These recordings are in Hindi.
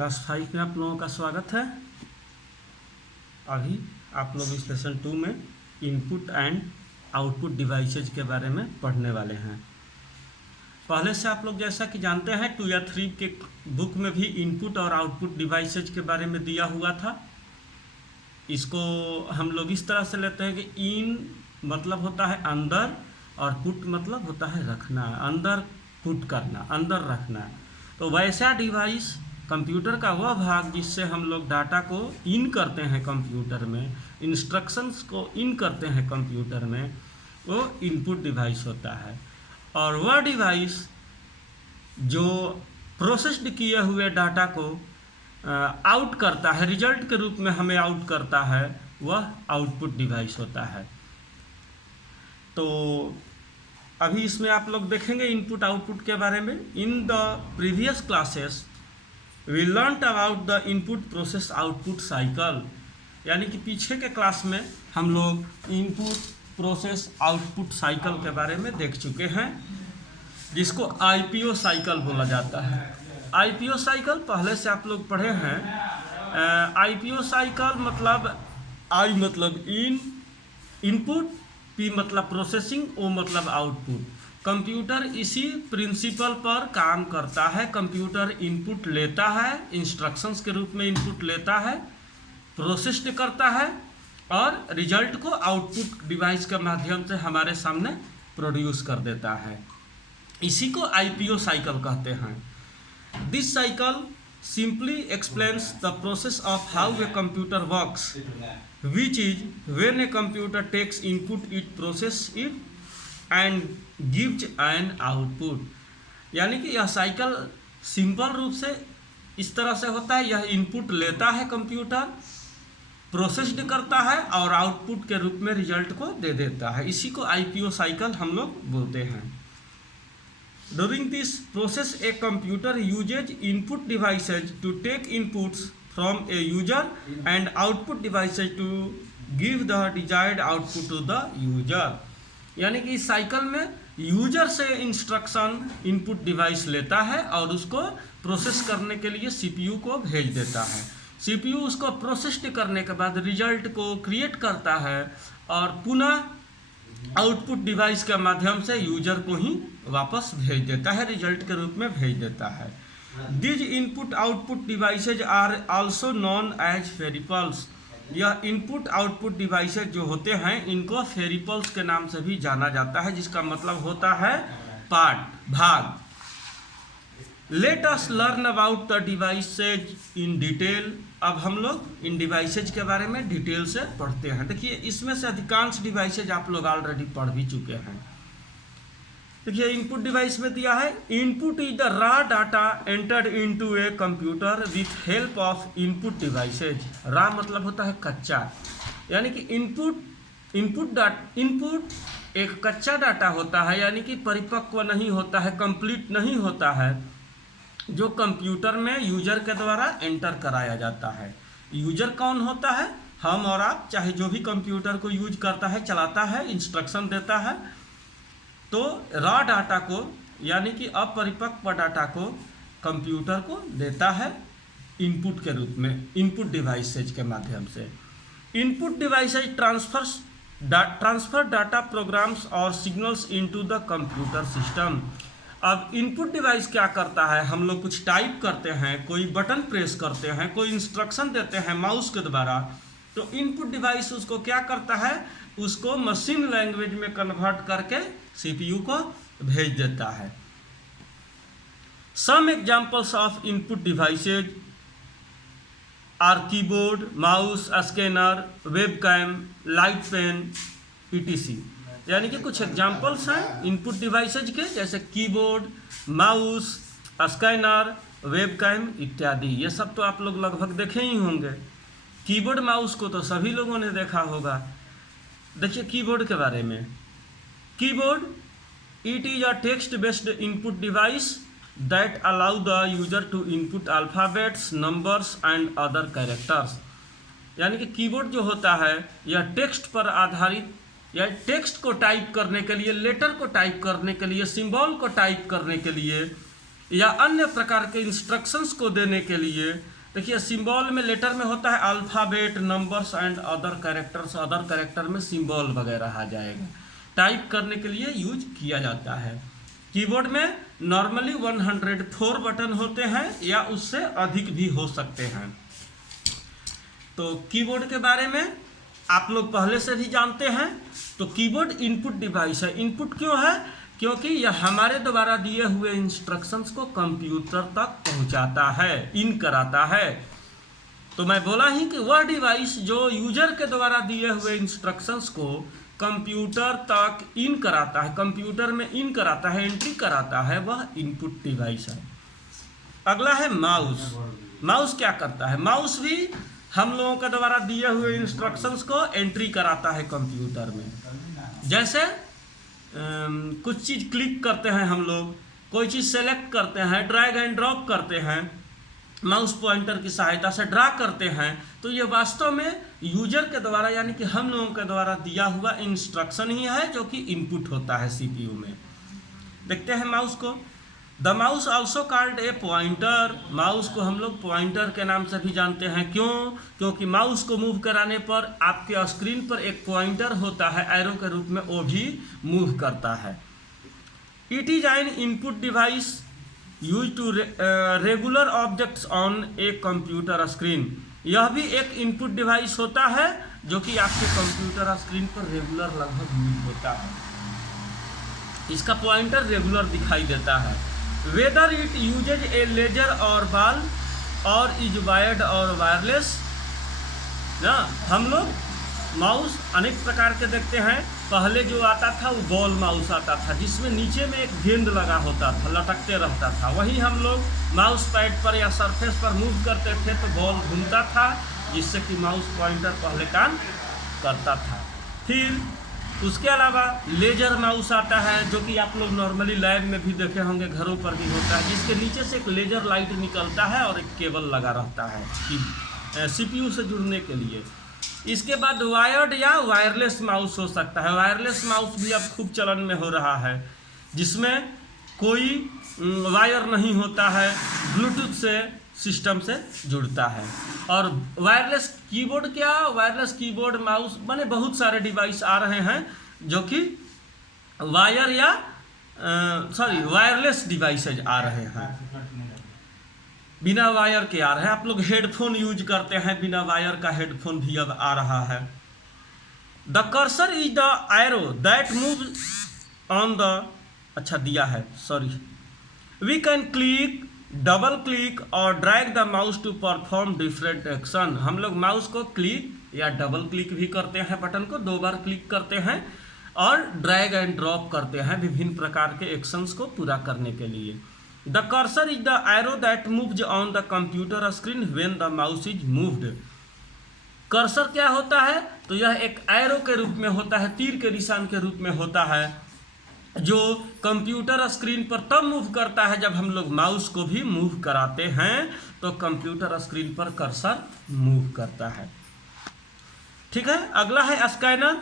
क्लास 5 में आप लोगों का स्वागत है। अभी आप लोग इस लेसन 2 में इनपुट एंड आउटपुट डिवाइसेज के बारे में पढ़ने वाले हैं। पहले से आप लोग जैसा कि जानते हैं 2 या 3 के बुक में भी इनपुट और आउटपुट डिवाइसेज के बारे में दिया हुआ था। इसको हम लोग इस तरह से लेते हैं कि इन मतलब होता है अंदर और पुट मतलब होता है रखना, अंदर पुट करना, अंदर रखना। तो वैसा डिवाइस कंप्यूटर का वह भाग जिससे हम लोग डाटा को इन करते हैं कंप्यूटर में, इंस्ट्रक्शंस को इन करते हैं कंप्यूटर में, वो इनपुट डिवाइस होता है। और वह डिवाइस जो प्रोसेस्ड किए हुए डाटा को आउट करता है, रिजल्ट के रूप में हमें आउट करता है, वह आउटपुट डिवाइस होता है। तो अभी इसमें आप लोग देखेंगे इनपुट आउटपुट के बारे में। In the previous classes we learned about the input process output cycle, यानी कि पीछे के क्लास में हम लोग इनपुट प्रोसेस आउटपुट साइकिल के बारे में देख चुके हैं, जिसको आईपीओ साइकिल बोला जाता है। आईपीओ साइकिल पहले से आप लोग पढ़े हैं। आईपीओ साइकिल मतलब आई मतलब इनपुट, पी मतलब प्रोसेसिंग, ओ मतलब आउटपुट। कंप्यूटर इसी प्रिंसिपल पर काम करता है। कंप्यूटर इनपुट लेता है, इंस्ट्रक्शंस के रूप में इनपुट लेता है, प्रोसेस्ड करता है और रिजल्ट को आउटपुट डिवाइस के माध्यम से हमारे सामने प्रोड्यूस कर देता है। इसी को आईपीओ साइकिल कहते हैं। This cycle simply explains the process of how a computer works, which is when a computer takes input, it processes it and gives an output। यानी कि यह साइकिल सिंपल रूप से इस तरह से होता है। यह इनपुट लेता है कंप्यूटर, प्रोसेस्ड करता है और आउटपुट के रूप में रिजल्ट को दे देता है। इसी को आईपीओ साइकिल हम लोग बोलते हैं। During this process, a computer uses input devices to take inputs from a user and output devices to give the desired output to the user। यानी कि इस साइकिल में यूजर से इंस्ट्रक्शन इनपुट डिवाइस लेता है और उसको प्रोसेस करने के लिए सीपीयू को भेज देता है। सीपीयू उसको प्रोसेस्ड करने के बाद रिजल्ट को क्रिएट करता है और पुनः आउटपुट डिवाइस के माध्यम से यूजर को ही वापस भेज देता है, रिजल्ट के रूप में भेज देता है। These input output devices are also known as peripherals. यह इनपुट आउटपुट डिवाइसेज जो होते हैं इनको फेरिपल्स के नाम से भी जाना जाता है, जिसका मतलब होता है पार्ट, भाग। Let us learn about the devices in detail. अब हम लोग इन डिवाइसेज के बारे में डिटेल से पढ़ते हैं। देखिए इसमें से अधिकांश डिवाइसेज आप लोग ऑलरेडी पढ़ भी चुके हैं। देखिए इनपुट डिवाइस में दिया है, input is the raw data entered into a computer with help of input devices. Raw मतलब होता है कच्चा, यानी कि इनपुट एक कच्चा डाटा होता है, यानी कि परिपक्व नहीं होता है, कंप्लीट नहीं होता है, जो कंप्यूटर में यूजर के द्वारा एंटर कराया जाता है। यूजर कौन होता है? हम और आप, चाहे जो भी कंप्यूटर को यूज करता है, चलाता है, इंस्ट्रक्शन देता है। तो रॉ डाटा को यानी कि अपरिपक्व डाटा को कंप्यूटर को देता है इनपुट के रूप में, इनपुट डिवाइसेज के माध्यम से। Input devices transfer data programs और signals into the computer system. अब इनपुट डिवाइस क्या करता है? हम लोग कुछ टाइप करते हैं, कोई बटन प्रेस करते हैं, कोई इंस्ट्रक्शन देते हैं माउस के द्वारा, तो इनपुट डिवाइस उसको क्या करता है? उसको मशीन लैंग्वेज में कन्वर्ट करके सीपीयू को भेज देता है। Some examples of input devices are keyboard, mouse, scanner, webcam, light pen, etc। यानी कि कुछ एग्जांपल्स हैं इनपुट डिवाइसेज के, जैसे कीबोर्ड, माउस, स्कैनर, वेबकैम इत्यादि। ये सब तो आप लोग लगभग देखे ही होंगे। कीबोर्ड माउस को तो सभी लोगों ने देखा होगा। देखिए कीबोर्ड के बारे में, keyboard it is a text based input device that allow the user to input alphabets, numbers and other characters. यानी कि कीबोर्ड जो होता है यह टेक्स्ट पर आधारित, या टेक्स्ट को टाइप करने के लिए, लेटर को टाइप करने के लिए, सिंबल को टाइप करने के लिए या अन्य प्रकार के इंस्ट्रक्शंस को देने के लिए, देखिए सिंबल में लेटर में होता है alphabet, numbers and other characters, other character में सिंबल वगैरह आ जाएगा। टाइप करने के लिए यूज किया जाता है। कीबोर्ड में नॉर्मली 104 बटन होते हैं या उससे अधिक भी हो सकते हैं। तो कीबोर्ड के बारे में आप लोग पहले से भी जानते हैं। तो कीबोर्ड इनपुट डिवाइस है। इनपुट क्यों है? क्योंकि यह हमारे द्वारा दिए हुए इंस्ट्रक्शंस को कंप्यूटर तक पहुंचाता है, इन कराता है। तो मैं बोला ही कि वह डिवाइस जो यूजर के द्वारा दिए हुए इंस्ट्रक्शंस को कंप्यूटर तक इन कराता है, कंप्यूटर में इन कराता है, एंट्री कराता है, वह इनपुट डिवाइस है। अगला है माउस। माउस क्या करता है? माउस भी हम लोगों के द्वारा दिए हुए इंस्ट्रक्शंस को एंट्री कराता है कंप्यूटर में। जैसे कुछ चीज़ क्लिक करते हैं हम लोग, कोई चीज़ सेलेक्ट करते हैं, ड्रैग एंड ड्रॉप करते हैं, माउस पॉइंटर की सहायता से ड्रा करते हैं, तो ये वास्तव में यूजर के द्वारा यानी कि हम लोगों के द्वारा दिया हुआ इंस्ट्रक्शन ही है जो कि इनपुट होता है सीपीयू में। देखते हैं माउस को। The mouse also called a pointer. Mouse को हम लोग पॉइंटर के नाम से भी जानते हैं। क्यों? क्योंकि माउस को मूव कराने पर आपके स्क्रीन पर एक पॉइंटर होता है एरो के रूप में, वो भी मूव करता है। It is an input device use to regular objects on a computer screen. यह भी एक इनपुट डिवाइस होता है जो कि आपके कंप्यूटर स्क्रीन पर रेगुलर लगभग यूज होता है। इसका पॉइंटर रेगुलर दिखाई देता है। Whether it uses a laser और बॉल और इज वायर्ड और वायरलेस ना। हम लोग माउस अनेक प्रकार के देखते हैं। पहले जो आता था वो बॉल माउस आता था जिसमें नीचे में एक गेंद लगा होता था, लटकते रहता था। वही हम लोग माउस पैड पर या सरफेस पर मूव करते थे तो बॉल घूमता था, जिससे कि माउस पॉइंटर पहले काम करता था। फिर उसके अलावा लेजर माउस आता है जो कि आप लोग नॉर्मली लैब में भी देखे होंगे, घरों पर भी होता है, जिसके नीचे से एक लेजर लाइट निकलता है और एक केबल लगा रहता है कि सीपीयू से जुड़ने के लिए। इसके बाद वायर्ड या वायरलेस माउस हो सकता है। वायरलेस माउस भी अब खूब चलन में हो रहा है, जिसमें कोई वायर नहीं होता है, ब्लूटूथ से सिस्टम से जुड़ता है। और वायरलेस कीबोर्ड क्या? वायरलेस कीबोर्ड माउस बने बहुत सारे डिवाइस आ रहे हैं जो कि वायर या वायरलेस डिवाइसेज आ रहे हैं, बिना वायर के आ रहे हैं। आप लोग हेडफोन यूज करते हैं, बिना वायर का हेडफोन भी अब आ रहा है। The cursor is the arrow that move on the, अच्छा दिया है, sorry. We can click, double click और drag the mouse to perform different action. हम लोग माउस को क्लिक या डबल क्लिक भी करते हैं, बटन को 2 बार क्लिक करते हैं, और ड्रैग एंड ड्रॉप करते हैं विभिन्न प्रकार के एक्शंस को पूरा करने के लिए। The cursor is the arrow that moves on the computer screen when the mouse is moved. Cursor क्या होता है? तो यह एक एरो के रूप में होता है, तीर के निशान के रूप में होता है, जो कंप्यूटर स्क्रीन पर तब मूव करता है जब हम लोग माउस को भी मूव कराते हैं, तो कंप्यूटर स्क्रीन पर कर्सर मूव करता है। ठीक है। अगला है scanner.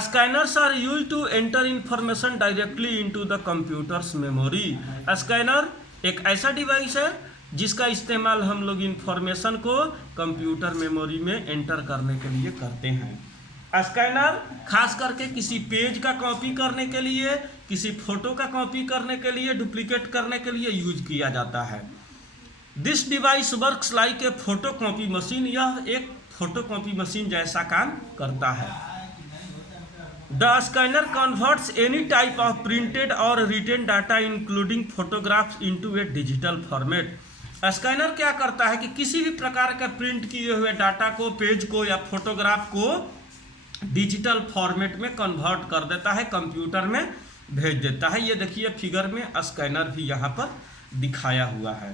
Scanners are use to enter information directly into the computer's memory. Scanner एक ऐसा डिवाइस है जिसका इस्तेमाल हम लोग इंफॉर्मेशन को कंप्यूटर मेमोरी में एंटर करने के लिए करते हैं। स्कैनर खास करके किसी पेज का कॉपी करने के लिए, किसी फोटो का कॉपी करने के लिए, डुप्लीकेट करने के लिए यूज किया जाता है। This device works like a photo copy machine. यह एक फोटो कॉपी मशीन जैसा काम करता है। The scanner converts any type of printed और written data including photographs into a digital format. Scanner क्या करता है कि किसी भी प्रकार का प्रिंट किए हुए डाटा को, पेज को या फोटोग्राफ को डिजिटल फॉर्मेट में कन्वर्ट कर देता है, कंप्यूटर में भेज देता है। ये देखिए फिगर में स्कैनर भी यहाँ पर दिखाया हुआ है।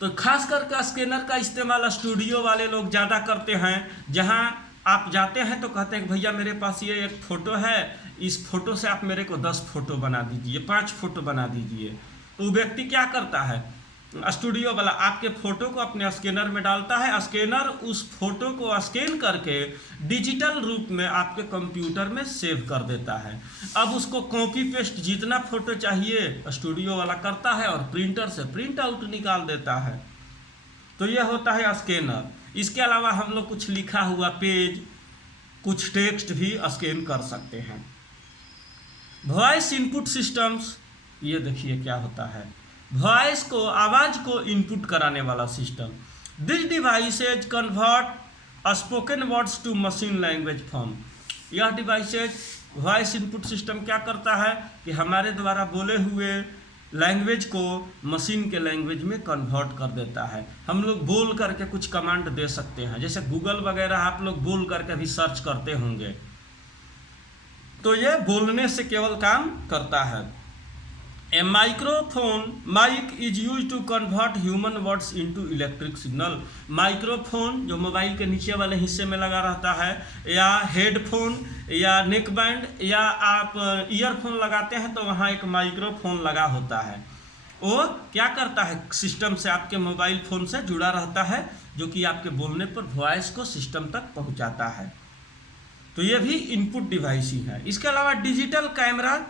तो खास करके स्कैनर का इस्तेमाल स्टूडियो वाले लोग ज़्यादा करते हैं। जहाँ आप जाते हैं तो कहते हैं कि भैया मेरे पास ये एक फ़ोटो है, इस फोटो से आप मेरे को 10 फोटो बना दीजिए, 5 फोटो बना दीजिए। तो वो व्यक्ति क्या करता है, स्टूडियो वाला आपके फ़ोटो को अपने स्कैनर में डालता है, स्कैनर उस फोटो को स्कैन करके डिजिटल रूप में आपके कंप्यूटर में सेव कर देता है। अब उसको कॉपी पेस्ट जितना फ़ोटो चाहिए स्टूडियो वाला करता है और प्रिंटर से प्रिंट आउट निकाल देता है। तो यह होता है स्कैनर। इसके अलावा हम लोग कुछ लिखा हुआ पेज, कुछ टेक्स्ट भी स्कैन कर सकते हैं। वॉइस इनपुट सिस्टम्स, ये देखिए क्या होता है, वॉइस को, आवाज़ को इनपुट कराने वाला system. This devices convert spoken words to machine language form. यह डिवाइसेज वॉइस इनपुट सिस्टम क्या करता है कि हमारे द्वारा बोले हुए लैंग्वेज को मशीन के लैंग्वेज में कन्वर्ट कर देता है। हम लोग बोल करके कुछ कमांड दे सकते हैं, जैसे गूगल वगैरह आप लोग बोल करके भी सर्च करते होंगे, तो ये बोलने से केवल काम करता है। A microphone, mic is use to convert human words into electric signal. Microphone जो मोबाइल के नीचे वाले हिस्से में लगा रहता है, या हेडफोन या नेक बैंड, या आप ईयरफोन लगाते हैं तो वहाँ एक माइक्रोफोन लगा होता है। वो क्या करता है, सिस्टम से, आपके मोबाइल फ़ोन से जुड़ा रहता है, जो कि आपके बोलने पर वॉइस को सिस्टम तक पहुँचाता है। तो ये भी इनपुट डिवाइस ही है। इसके अलावा digital camera,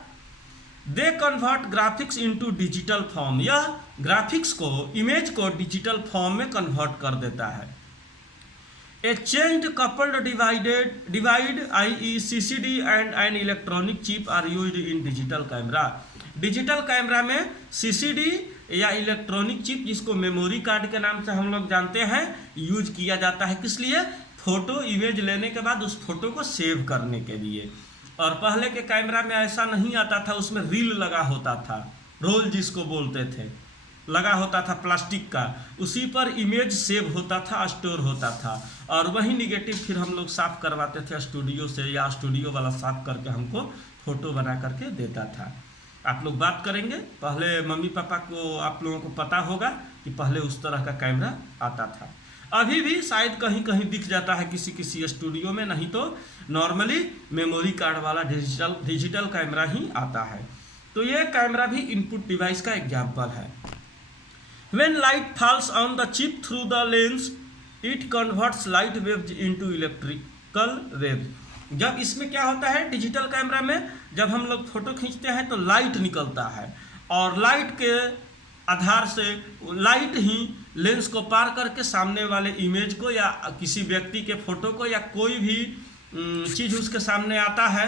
they convert graphics into digital form. यह ग्राफिक्स को, इमेज को डिजिटल फॉर्म में कन्वर्ट कर देता है। A charge coupled device i.e. CCD and an electronic chip are used in digital camera. Digital camera में CCD या इलेक्ट्रॉनिक चिप, जिसको मेमोरी कार्ड के नाम से हम लोग जानते हैं, यूज किया जाता है। किस लिए? फोटो, इमेज लेने के बाद उस फोटो को सेव करने के लिए। और पहले के कैमरा में ऐसा नहीं आता था, उसमें रील लगा होता था, रोल जिसको बोलते थे, लगा होता था प्लास्टिक का, उसी पर इमेज सेव होता था, स्टोर होता था, और वही निगेटिव फिर हम लोग साफ़ करवाते थे स्टूडियो से, या स्टूडियो वाला साफ़ करके हमको फ़ोटो बना करके देता था। आप लोग बात करेंगे, पहले मम्मी पापा को, आप लोगों को पता होगा कि पहले उस तरह का कैमरा आता था। अभी भी शायद कहीं कहीं दिख जाता है किसी किसी स्टूडियो में, नहीं तो नॉर्मली मेमोरी कार्ड वाला डिजिटल कैमरा ही आता है। तो ये कैमरा भी इनपुट डिवाइस का एग्जाम्पल है। When light falls on the chip through the lens, it converts light waves into electrical waves. जब इसमें क्या होता है, डिजिटल कैमरा में जब हम लोग फोटो खींचते हैं तो लाइट निकलता है, और लाइट के आधार से लाइट ही लेंस को पार करके सामने वाले इमेज को, या किसी व्यक्ति के फोटो को, या कोई भी चीज़ उसके सामने आता है,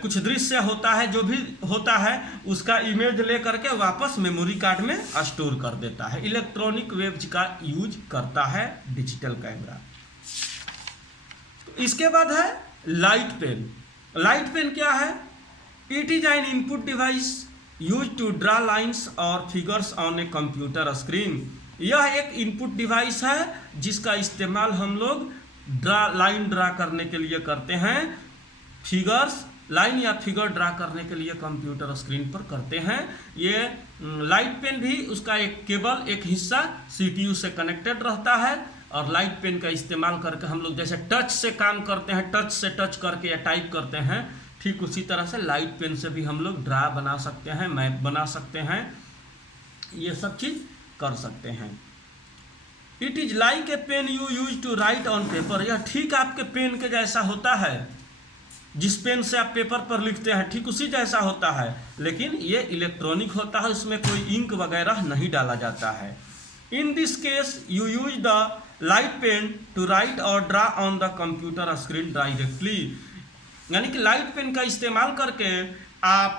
कुछ दृश्य होता है, जो भी होता है, उसका इमेज ले करके वापस मेमोरी कार्ड में स्टोर कर देता है। इलेक्ट्रॉनिक वेव्स का यूज करता है डिजिटल कैमरा। तो इसके बाद है लाइट पेन। लाइट पेन क्या है? It is an input device use to draw lines और figures on a computer screen. यह एक इनपुट डिवाइस है जिसका इस्तेमाल हम लोग लाइन ड्रा करने के लिए करते हैं, फिगर्स, लाइन या फिगर ड्रा करने के लिए कंप्यूटर स्क्रीन पर करते हैं। ये लाइट पेन भी, उसका एक केबल, एक हिस्सा CPU से कनेक्टेड रहता है, और लाइट पेन का इस्तेमाल करके हम लोग जैसे टच से काम करते हैं, टच से टच करके या टाइप करते हैं, ठीक उसी तरह से लाइट पेन से भी हम लोग ड्रा बना सकते हैं, मैप बना सकते हैं, ये सब चीज़ कर सकते हैं। It is like a pen you use to write on paper. यह ठीक आपके पेन के जैसा होता है, जिस पेन से आप पेपर पर लिखते हैं ठीक उसी जैसा होता है, लेकिन ये इलेक्ट्रॉनिक होता है, उसमें कोई इंक वगैरह नहीं डाला जाता है। In this case you use the light pen to write और draw on the computer screen directly. यानी कि लाइट पेन का इस्तेमाल करके आप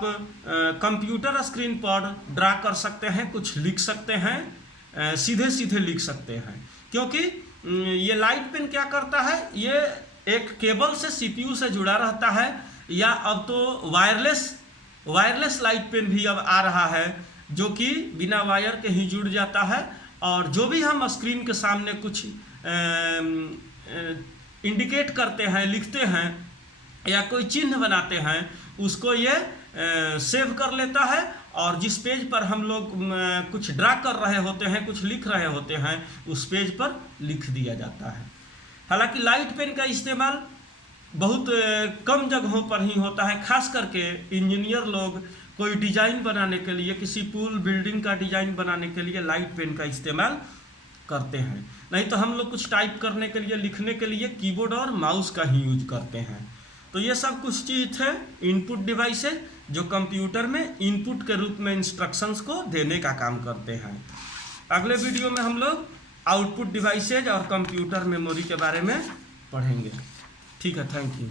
कंप्यूटर स्क्रीन पर ड्रा कर सकते हैं, कुछ लिख सकते हैं, सीधे सीधे लिख सकते हैं। क्योंकि ये लाइट पेन क्या करता है, ये एक केबल से CPU से जुड़ा रहता है, या अब तो वायरलेस लाइट पेन भी अब आ रहा है, जो कि बिना वायर के ही जुड़ जाता है, और जो भी हम स्क्रीन के सामने कुछ इंडिकेट करते हैं, लिखते हैं, या कोई चिन्ह बनाते हैं, उसको ये सेव कर लेता है, और जिस पेज पर हम लोग कुछ ड्रा कर रहे होते हैं, कुछ लिख रहे होते हैं, उस पेज पर लिख दिया जाता है। हालांकि लाइट पेन का इस्तेमाल बहुत कम जगहों पर ही होता है, खास करके इंजीनियर लोग कोई डिजाइन बनाने के लिए, किसी पुल बिल्डिंग का डिजाइन बनाने के लिए लाइट पेन का इस्तेमाल करते हैं। नहीं तो हम लोग कुछ टाइप करने के लिए, लिखने के लिए कीबोर्ड और माउस का ही यूज करते हैं। तो ये सब कुछ चीज़ थे इनपुट डिवाइसेज जो कंप्यूटर में इनपुट के रूप में इंस्ट्रक्शंस को देने का काम करते हैं। अगले वीडियो में हम लोग आउटपुट डिवाइसेज और कंप्यूटर मेमोरी के बारे में पढ़ेंगे। ठीक है, थैंक यू।